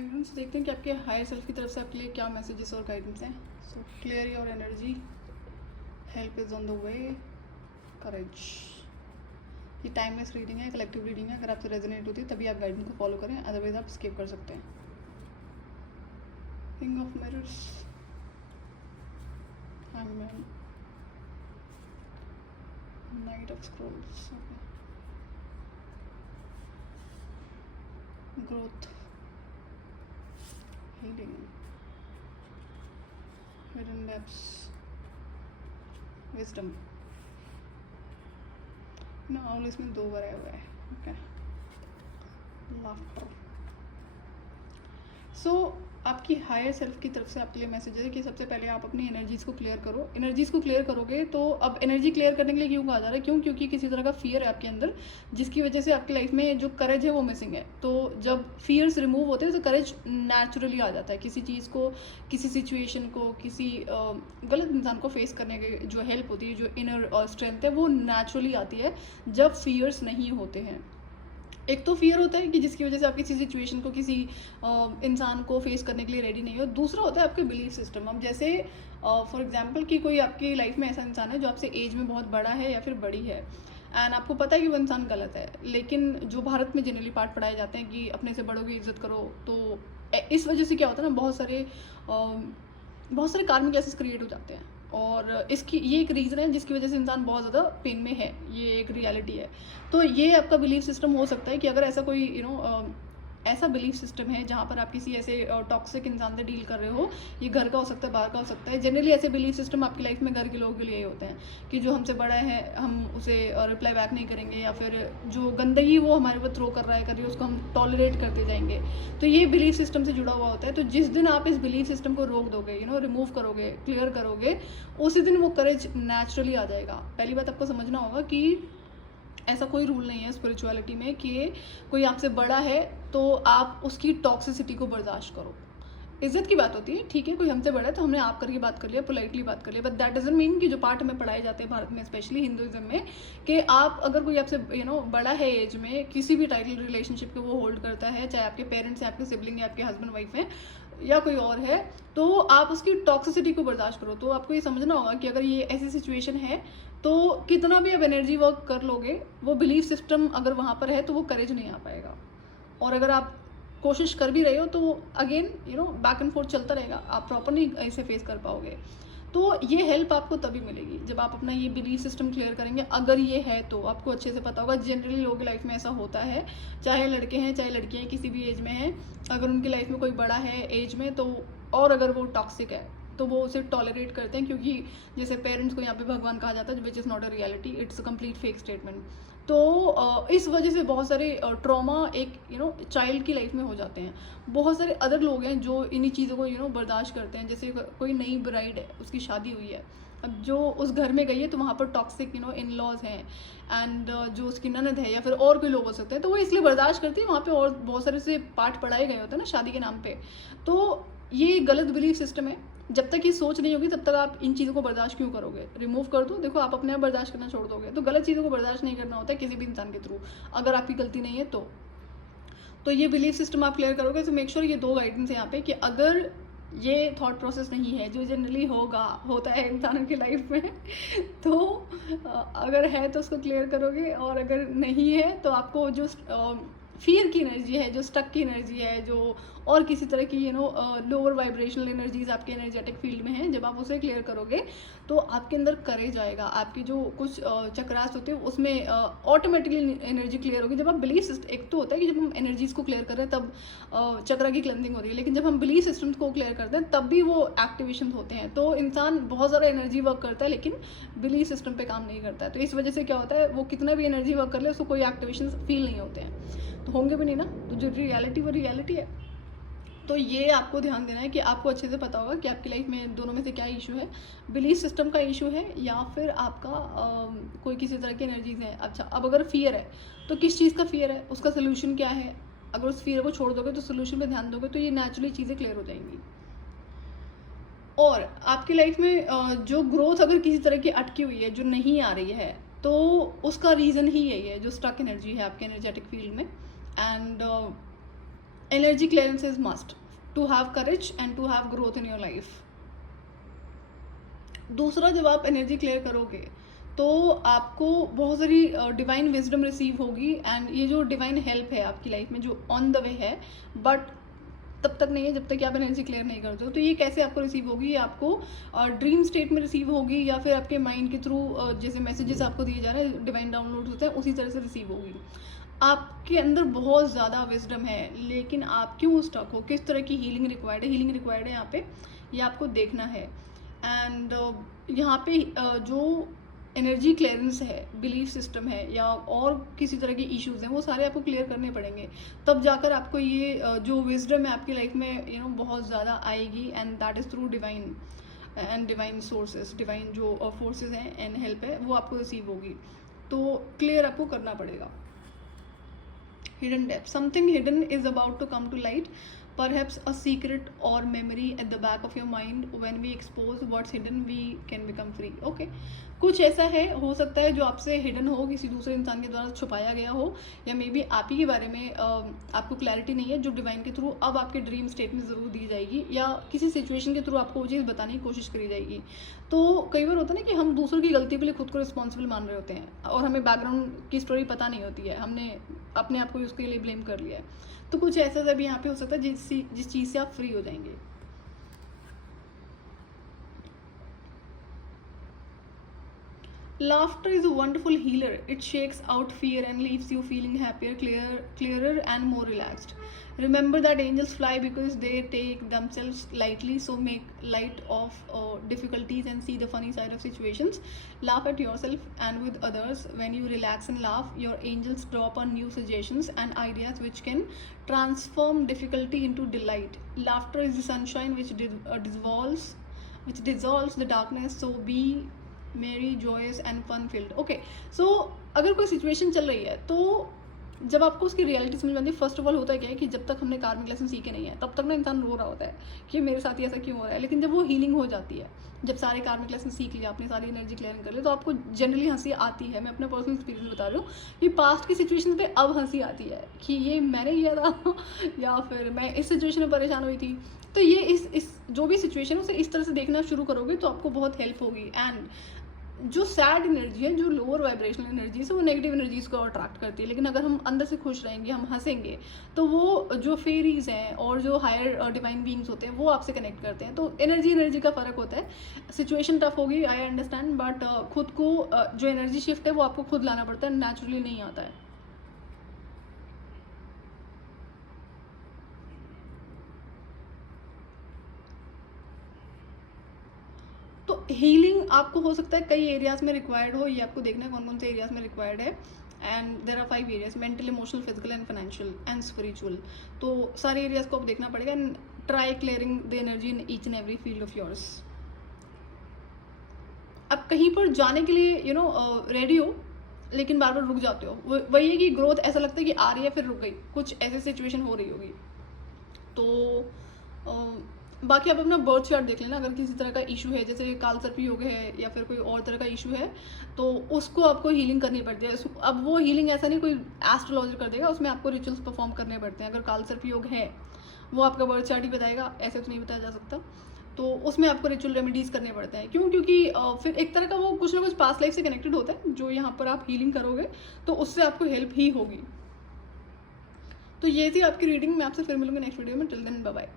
Guidance देखते हैं कि आपके हायर सेल्फ की तरफ से आपके लिए क्या मैसेजेस और गाइडेंस हैं. So clear your energy, help is on the way, courage. ये टाइमलेस रीडिंग है, कलेक्टिव रीडिंग है. अगर आपसे रेजोनेट होती है तभी आप गाइडेंस को फॉलो करें, अदरवाइज आप स्किप कर सकते हैं. King of mirrors, hangman, night of Scrolls, growth, healing, hidden depths, wisdom. ना ऑल इसमें 2 बार आया हुआ है. Okay, laughter. सो आपकी हायर सेल्फ की तरफ से आपके लिए मैसेज है कि सबसे पहले आप अपनी एनर्जीज़ को क्लियर करो. एनर्जीज़ को क्लियर करोगे तो अब एनर्जी क्लियर करने के लिए क्यों कहा जा रहा है? क्यों? क्योंकि किसी तरह का फियर है आपके अंदर, जिसकी वजह से आपकी लाइफ में जो करेज है वो मिसिंग है. तो जब फियर्स रिमूव होते हैं तो करेज नेचुरली आ जाता है. किसी चीज़ को, किसी सिचुएशन को, किसी गलत इंसान को फेस करने की जो हेल्प होती है, जो इनर स्ट्रेंथ है, वो नेचुरली आती है जब फियर्स नहीं होते हैं. एक तो फियर होता है कि जिसकी वजह से आप किसी सिचुएशन को, किसी इंसान को फेस करने के लिए रेडी नहीं हो. दूसरा होता है आपके बिलीफ सिस्टम. अब जैसे फॉर एग्जांपल कि कोई आपकी लाइफ में ऐसा इंसान है जो आपसे एज में बहुत बड़ा है या फिर बड़ी है, एंड आपको पता है कि वो इंसान गलत है, लेकिन जो भारत में जनरली पाठ पढ़ाए जाते हैं कि अपने से बड़ों की इज्जत करो, तो इस वजह से क्या होता है ना, बहुत सारे कार्मिक केसेस क्रिएट हो जाते हैं. और इसकी ये एक रीज़न है जिसकी वजह से इंसान बहुत ज़्यादा पेन में है. ये एक रियलिटी है. तो ये आपका बिलीफ सिस्टम हो सकता है कि अगर ऐसा कोई ऐसा बिलीफ सिस्टम है जहाँ पर आप किसी ऐसे टॉक्सिक इंसान से डील कर रहे हो, ये घर का हो सकता है, बाहर का हो सकता है. जनरली ऐसे बिलीफ सिस्टम आपकी लाइफ में घर के लोगों के लिए होते हैं कि जो हमसे बड़ा है हम उसे रिप्लाई बैक नहीं करेंगे, या फिर जो गंदगी वो हमारे ऊपर थ्रो कर रहा है, कर रही है, उसको हम टॉलरेट करते जाएंगे. तो ये बिलीफ सिस्टम से जुड़ा हुआ होता है. तो जिस दिन आप इस बिलीफ सिस्टम को रोक दोगे, रिमूव करोगे, क्लियर करोगे, उसी दिन वो करेज नेचुरली आ जाएगा. पहली बात आपको समझना होगा कि ऐसा कोई रूल नहीं है स्पिरिचुअलिटी में कि कोई आपसे बड़ा है तो आप उसकी टॉक्सिसिटी को बर्दाश्त करो. इज्जत की बात होती है, ठीक है, कोई हमसे बड़ा है तो हमने आप करके बात कर लिया, पोलाइटली बात कर लिया, बट दैट डजंट मीन कि जो पाठ हमें पढ़ाए जाते हैं भारत में, स्पेशली हिंदुइज्म में, कि आप अगर कोई आपसे बड़ा है एज में, किसी भी टाइटल रिलेशनशिप को वो होल्ड करता है, चाहे आपके पेरेंट्स हैं, आपके सिबलिंग हैं, आपके हस्बैंड वाइफ हैं, या कोई और है, तो आप उसकी टॉक्सिसिटी को बर्दाश्त करो. तो आपको ये समझना होगा कि अगर ये ऐसी सिचुएशन है तो कितना भी आप एनर्जी वर्क कर लोगे, वो बिलीफ सिस्टम अगर वहाँ पर है तो वो करेज नहीं आ पाएगा. और अगर आप कोशिश कर भी रहे हो तो अगेन बैक एंड फोर्थ चलता रहेगा, आप प्रॉपरली इसे फेस कर पाओगे. तो ये हेल्प आपको तभी मिलेगी जब आप अपना ये बिलीफ सिस्टम क्लियर करेंगे. अगर ये है तो आपको अच्छे से पता होगा. जनरली लोगों की लाइफ में ऐसा होता है, चाहे लड़के हैं चाहे लड़कियां हैं, किसी भी एज में हैं, अगर उनकी लाइफ में कोई बड़ा है एज में, तो और अगर वो टॉक्सिक है तो वो उसे टॉलरेट करते हैं, क्योंकि जैसे पेरेंट्स को यहाँ पे भगवान कहा जाता है, which is not a reality, it's a complete fake statement. तो इस वजह से बहुत सारे ट्रॉमा एक चाइल्ड की लाइफ में हो जाते हैं. बहुत सारे अदर लोग हैं जो इन्हीं चीज़ों को बर्दाश्त करते हैं. जैसे कोई नई ब्राइड है, उसकी शादी हुई है, अब जो उस घर में गई है तो वहाँ पर टॉक्सिक इन लॉज हैं, एंड जो उसकी ननद है या फिर और कोई लोग हो सकते हैं, तो वो इसलिए बर्दाश्त करती है. वहाँ पे और बहुत सारे से पाठ पढ़ाए गए होते हैं ना शादी के नाम पे. तो ये गलत बिलीफ सिस्टम है. जब तक ये सोच नहीं होगी तब तक आप इन चीज़ों को बर्दाश्त क्यों करोगे? रिमूव कर दो. देखो, आप अपने आप बर्दाश्त करना छोड़ दोगे. तो गलत चीज़ों को बर्दाश्त नहीं करना होता है किसी भी इंसान के थ्रू, अगर आपकी गलती नहीं है तो ये बिलीफ सिस्टम आप क्लियर करोगे. तो मेक श्योर ये 2 गाइडेंस है यहाँ पे कि अगर ये थॉट प्रोसेस नहीं है जो जनरली होता है इंसानों की लाइफ में, तो अगर है तो उसको क्लियर करोगे, और अगर नहीं है तो आपको जो फियर की एनर्जी है, जो स्टक की एनर्जी है, जो और किसी तरह की लोअर वाइब्रेशनल एनर्जीज आपके एनर्जेटिक फील्ड में हैं, जब आप उसे क्लियर करोगे तो आपके अंदर करेज आएगा. आपकी जो कुछ चक्रास होते हैं उसमें ऑटोमेटिकली एनर्जी क्लियर होगी. जब आप बिलीफ सिस्टम, एक तो होता है कि जब हम एनर्जीज को क्लियर कर रहे हैं तब चक्रा की क्लेंजिंग हो रही है, लेकिन जब हम बिलीफ सिस्टम्स को क्लियर करते हैं तब भी वो एक्टिवेशन होते हैं. तो इंसान बहुत ज़्यादा एनर्जी वर्क करता है लेकिन बिलीफ सिस्टम पे काम नहीं करता है. तो इस वजह से क्या होता है, वो कितना भी एनर्जी वर्क कर ले उसको कोई एक्टिवेशन फील नहीं होते हैं, तो होंगे भी नहीं ना. तो जो रियलिटी वो रियलिटी है. तो ये आपको ध्यान देना है कि आपको अच्छे से पता होगा कि आपकी लाइफ में दोनों में से क्या इशू है, बिलीफ सिस्टम का इशू है या फिर आपका कोई किसी तरह की एनर्जीज है. अच्छा, अब अगर फियर है तो किस चीज़ का फियर है, उसका सोल्यूशन क्या है? अगर उस फियर को छोड़ दोगे तो सोल्यूशन पे ध्यान दोगे तो ये नेचुरली चीज़ें क्लियर हो जाएंगी. और आपकी लाइफ में जो ग्रोथ अगर किसी तरह की अटकी हुई है, जो नहीं आ रही है, तो उसका रीज़न ही यही है, जो स्टक एनर्जी है आपके एनर्जेटिक फील्ड में. And energy clearance is must to have courage and to have growth in your life. दूसरा, जब आप एनर्जी क्लियर करोगे तो आपको बहुत सारी डिवाइन विजडम रिसीव होगी, एंड ये जो डिवाइन हेल्प है आपकी लाइफ में जो ऑन द वे है, बट तब तक नहीं है जब तक कि आप एनर्जी क्लियर नहीं करते हो। तो ये कैसे आपको रिसीव होगी? ये आपको ड्रीम स्टेट में रिसीव होगी, या फिर आपके माइंड के थ्रू जैसे मैसेजेस आपको दिए जा रहे हैं, डिवाइन डाउनलोड होते हैं, उसी तरह से रिसीव होगी। आपके अंदर बहुत ज़्यादा विजडम है, लेकिन आप क्यों स्टक हो? किस तरह की हीलिंग रिक्वायर्ड है? हीलिंग रिक्वायर्ड है यहाँ पे, ये आपको देखना है। एंड यहाँ पे जो एनर्जी क्लियरेंस है, बिलीफ सिस्टम है, या और किसी तरह के इश्यूज हैं, वो सारे आपको क्लियर करने पड़ेंगे, तब जाकर आपको ये जो विजडम है आपकी लाइफ में बहुत ज़्यादा आएगी, and that is through divine and divine sources, divine जो फोर्सेज हैं एंड हेल्प है वो आपको रिसीव होगी। तो क्लियर आपको करना पड़ेगा। Hidden depth, something hidden is about to come to light, perhaps a secret or memory at the back of your mind. When we expose what's hidden, we can become free. Okay, कुछ ऐसा है, हो सकता है जो आपसे hidden हो, किसी दूसरे इंसान के द्वारा छुपाया गया हो, या मे बी आप ही के बारे में आपको क्लैरिटी नहीं है, जो डिवाइन के थ्रू अब आपके ड्रीम स्टेट में ज़रूर दी जाएगी, या किसी सिचुएशन के थ्रू आपको वो चीज़ बताने की कोशिश करी जाएगी। तो कई बार होता है ना कि हम दूसरों की गलती के लिए खुद को रिस्पॉन्सिबल मान रहे होते हैं, और हमें बैकग्राउंड की स्टोरी पता नहीं होती है, हमने अपने आप को उसके लिए ब्लेम कर लिया है। तो कुछ ऐसा भी यहाँ पे हो सकता है जिस चीज़ से आप फ्री हो जाएंगे। Laughter is a wonderful healer. It shakes out fear and leaves you feeling happier, clearer and more relaxed. Remember that angels fly because they take themselves lightly, so make light of difficulties and see the funny side of situations. Laugh at yourself and with others. When you relax and laugh, your angels drop on new suggestions and ideas which can transform difficulty into delight. Laughter is the sunshine which dissolves the darkness, so be मेरी joyous and fun filled. Okay, so अगर कोई situation चल रही है तो जब आपको उसकी रियलिटी समझ में आती है, फर्स्ट ऑफ ऑल होता है क्या है कि जब तक हमने कार्मिक लेसन सीखे नहीं है तब तक ना इंसान रो रहा होता है कि मेरे साथ ही ऐसा क्यों हो रहा है। लेकिन जब वो हीलिंग हो जाती है, जब सारे कार्मिक लेसन सीख लिया आपने, सारी एनर्जी क्लियरिंग कर ली, तो आपको जनरली हंसी आती है। मैं अपना पर्सनल एक्सपीरियंस बता रही हूँ कि पास्ट की सिचुएशन पे अब हंसी आती है कि ये मैंने किया था या फिर मैं इस सिचुएशन में परेशान हुई थी। तो ये इस जो भी सिचुएशन है उसे इस तरह से देखना शुरू करोगे तो आपको बहुत हेल्प होगी। एंड जो सैड एनर्जी है, जो लोअर वाइब्रेशनल एनर्जी है, वो नेगेटिव एनर्जीज को अट्रैक्ट करती है। लेकिन अगर हम अंदर से खुश रहेंगे, हम हंसेंगे, तो वो जो फेरीज हैं और जो हायर डिवाइन बीइंग्स होते हैं वो आपसे कनेक्ट करते हैं। तो एनर्जी का फ़र्क होता है। सिचुएशन टफ होगी, आई अंडरस्टैंड, बट खुद को जो एनर्जी शिफ्ट है वो आपको खुद लाना पड़ता है, नेचुरली नहीं आता है। तो हीलिंग आपको हो सकता है कई एरियाज में रिक्वायर्ड हो, ये आपको देखना है कौन कौन से एरियाज में रिक्वायर्ड है। And there are 5 areas: mental, emotional, physical and financial and spiritual. तो सारे एरियाज को आप देखना पड़ेगा and try clearing the energy in each and every field of yours. अब कहीं पर जाने के लिए रेडी हो, लेकिन बार बार रुक जाते हो। वही है कि ग्रोथ ऐसा लगता है कि आ रही है फिर रुक गई, कुछ ऐसी सिचुएशन हो रही होगी। तो बाकी आप अपना बर्थ चार्ट देख लेना। अगर किसी तरह का इशू है, जैसे कालसर्पी योग है या फिर कोई और तरह का इशू है, तो उसको आपको हीलिंग करनी पड़ती है। अब वो हीलिंग ऐसा नहीं कोई एस्ट्रोलॉजर कर देगा, उसमें आपको रिचुअल्स परफॉर्म करने पड़ते हैं। अगर कालसर्पी योग है वो आपका बर्थ चार्ट ही बताएगा, ऐसे तो नहीं बताया जा सकता। तो उसमें आपको रिचुअल रेमेडीज़ करने पड़ते हैं। क्यों? क्योंकि फिर एक तरह का वो कुछ ना कुछ पास्ट लाइफ से कनेक्टेड होता है, जो यहाँ पर आप हीलिंग करोगे तो उससे आपको हेल्प ही होगी। तो ये थी आपकी रीडिंग। मैं आपसे फिर मिलूंगी नेक्स्ट वीडियो में। Till then bye bye.